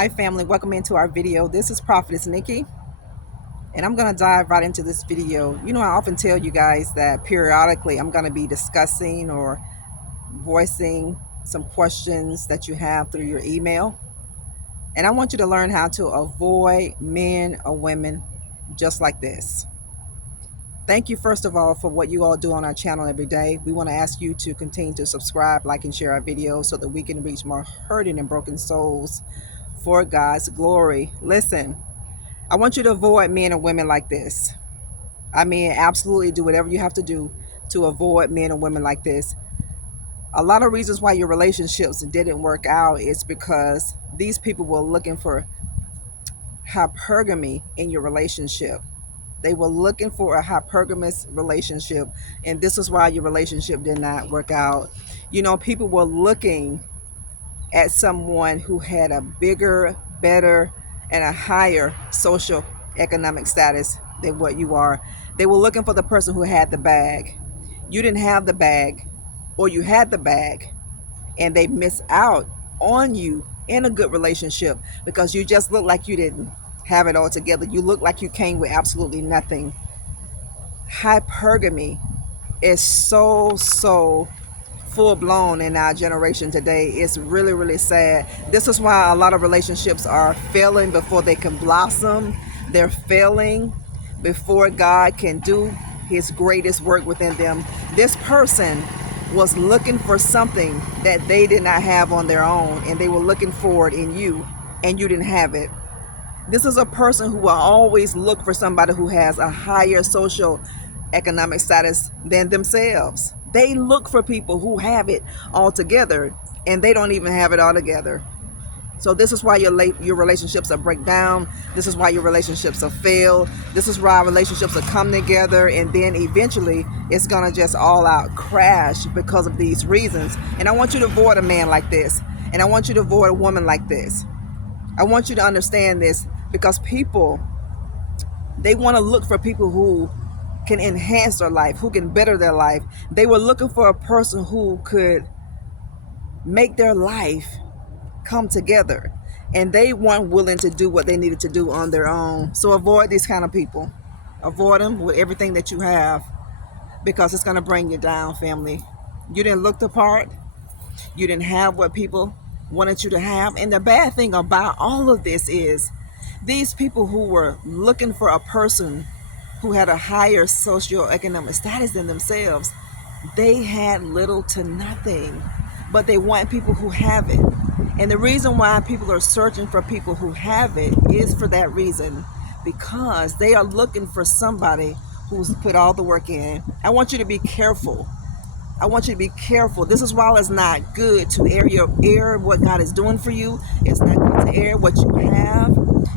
Hi family, welcome into our video. This is Prophetess Nikki, and I'm going to dive right into this video. You know, I often tell you guys that periodically I'm going to be discussing or voicing some questions that you have through your email. And I want you to learn how to avoid men or women just like this. Thank you, first of all, for what you all do on our channel every day. We want to ask you to continue to subscribe, like, and share our videos so that we can reach more hurting and broken souls for God's glory. Listen, I want you to avoid men and women like this. I mean, absolutely do whatever you have to do to avoid men and women like this. A lot of reasons why your relationships didn't work out is because these people were looking for hypergamy in your relationship. They were looking for a hypergamous relationship, and this is why your relationship did not work out. You know, people were looking at someone who had a bigger, better, and a higher social economic status than what you are. They were looking for the person who had the bag. You didn't have the bag, or you had the bag, and they missed out on you in a good relationship because you just looked like you didn't have it all together. You look like you came with absolutely nothing. Hypergamy is so full blown in our generation today. It's really sad. This is why a lot of relationships are failing before they can blossom. They're failing before God can do his greatest work within them. This person was looking for something that they did not have on their own, and they were looking for it in you, and you didn't have it. This is a person who will always look for somebody who has a higher social economic status than themselves. They look for people who have it all together, and they don't even have it all together. So this is why your relationships are break down. This is why your relationships are fail. This is why relationships are come together, and then eventually it's gonna just all out crash because of these reasons. And I want you to avoid a man like this, and I want you to avoid a woman like this. I want you to understand this, because people, they want to look for people who can enhance their life, who can better their life. They were looking for a person who could make their life come together, and they weren't willing to do what they needed to do on their own. So avoid these kind of people. Avoid them with everything that you have, because it's going to bring you down, family. You didn't look the part. You didn't have what people wanted you to have. And the bad thing about all of this is these people who were looking for a person who had a higher socioeconomic status than themselves, they had little to nothing, but they want people who have it. And the reason why people are searching for people who have it is for that reason, because they are looking for somebody who's put all the work in. I want you to be careful. I want you to be careful. This is why it's not good to air what God is doing for you. It's not good to air what you have.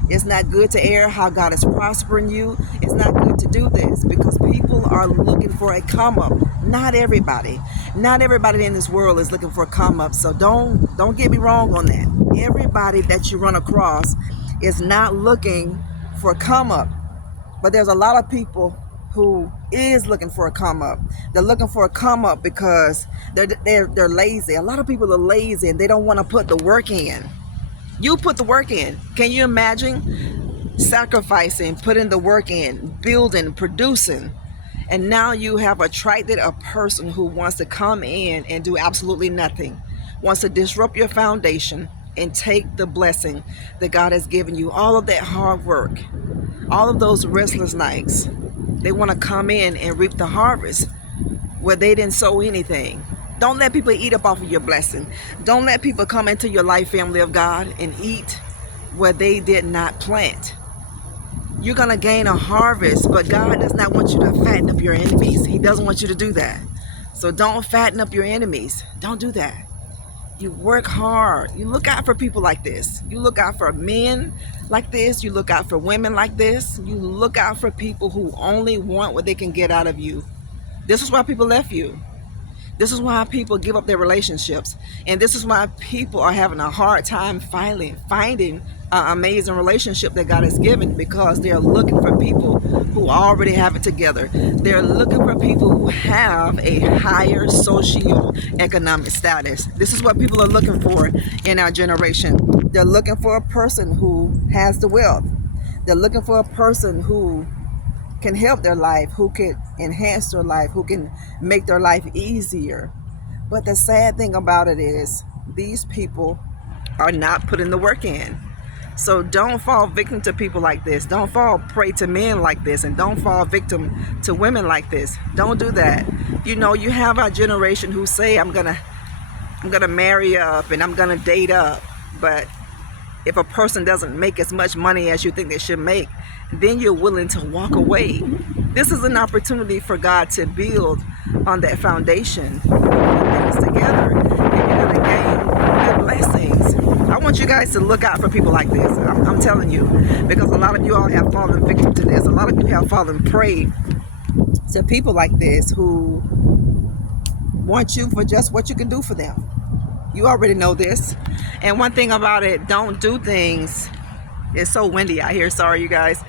It's not good to air how God is prospering you. It's not good to do this, because people are looking for a come up. Not everybody. Not everybody in this world is looking for a come up. So don't get me wrong on that. Everybody that you run across is not looking for a come up. But there's a lot of people who is looking for a come up. They're looking for a come up because they're lazy. A lot of people are lazy and they don't want to put the work in. You put the work in. Can you imagine sacrificing, putting the work in, building, producing, and now you have attracted a person who wants to come in and do absolutely nothing, wants to disrupt your foundation and take the blessing that God has given you, all of that hard work, all of those restless nights. They want to come in and reap the harvest where they didn't sow anything. Don't let people eat up off of your blessing. Don't let people come into your life, family of God, and eat where they did not plant. You're going to gain a harvest, but God does not want you to fatten up your enemies. He doesn't want you to do that. So don't fatten up your enemies. Don't do that. You work hard. You look out for people like this. You look out for men like this. You look out for women like this. You look out for people who only want what they can get out of you. This is why people left you. This is why people give up their relationships. And this is why people are having a hard time finding an amazing relationship that God has given, because they're looking for people who already have it together. They're looking for people who have a higher socio-economic status. This is what people are looking for in our generation. They're looking for a person who has the wealth. They're looking for a person who can help their life, who can enhance their life, who can make their life easier. But the sad thing about it is these people are not putting the work in. So don't fall victim to people like this. Don't fall prey to men like this, and don't fall victim to women like this. Don't do that. You know, you have our generation who say, I'm gonna marry up and I'm gonna date up. But if a person doesn't make as much money as you think they should make, then you're willing to walk away. This is an opportunity for God to build on that foundation, put things together, and you're gonna gain good blessings. I want you guys to look out for people like this. I'm telling you, because a lot of you all have fallen victim to this. A lot of you have fallen prey to people like this who want you for just what you can do for them. You already know this. And one thing about it, don't do things. It's so windy out here. Sorry, you guys.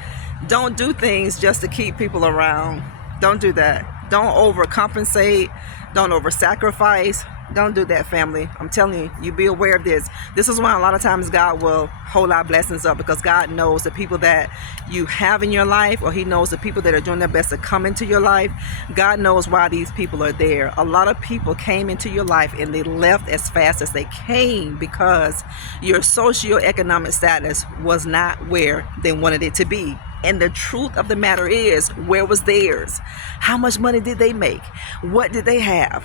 Don't do things just to keep people around. Don't do that. Don't overcompensate. Don't over-sacrifice. Don't do that, family. I'm telling you, you be aware of this. This is why a lot of times God will hold our blessings up, because God knows the people that you have in your life, or he knows the people that are doing their best to come into your life. God knows why these people are there. A lot of people came into your life and they left as fast as they came because your socioeconomic status was not where they wanted it to be. And the truth of the matter is, where was theirs? How much money did they make? What did they have?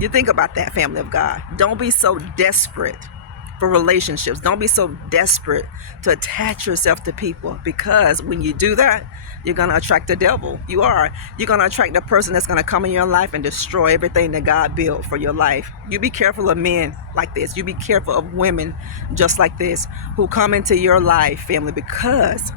You think about that, family of God. Don't be so desperate for relationships. Don't be so desperate to attach yourself to people, because when you do that, you're going to attract the devil. You're going to attract the person that's going to come in your life and destroy everything that God built for your life. You be careful of men like this. You be careful of women just like this who come into your life, family,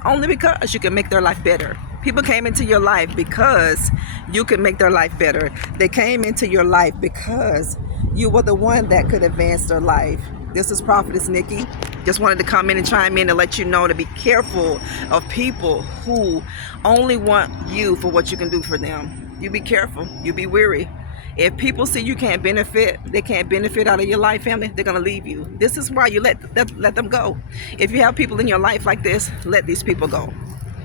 only because you can make their life better. People came into your life because you could make their life better. They came into your life because you were the one that could advance their life. This is Prophetess Nikki. Just wanted to come in and chime in and let you know to be careful of people who only want you for what you can do for them. You be careful. You be wary. If people see you can't benefit, they can't benefit out of your life, family, they're going to leave you. This is why you let them go. If you have people in your life like this, let these people go.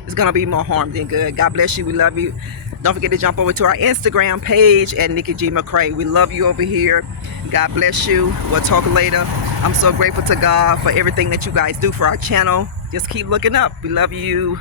It's going to be more harm than good. God bless you. We love you. Don't forget to jump over to our Instagram page at Nikki G. McCray. We love you over here. God bless you. We'll talk later. I'm so grateful to God for everything that you guys do for our channel. Just keep looking up. We love you.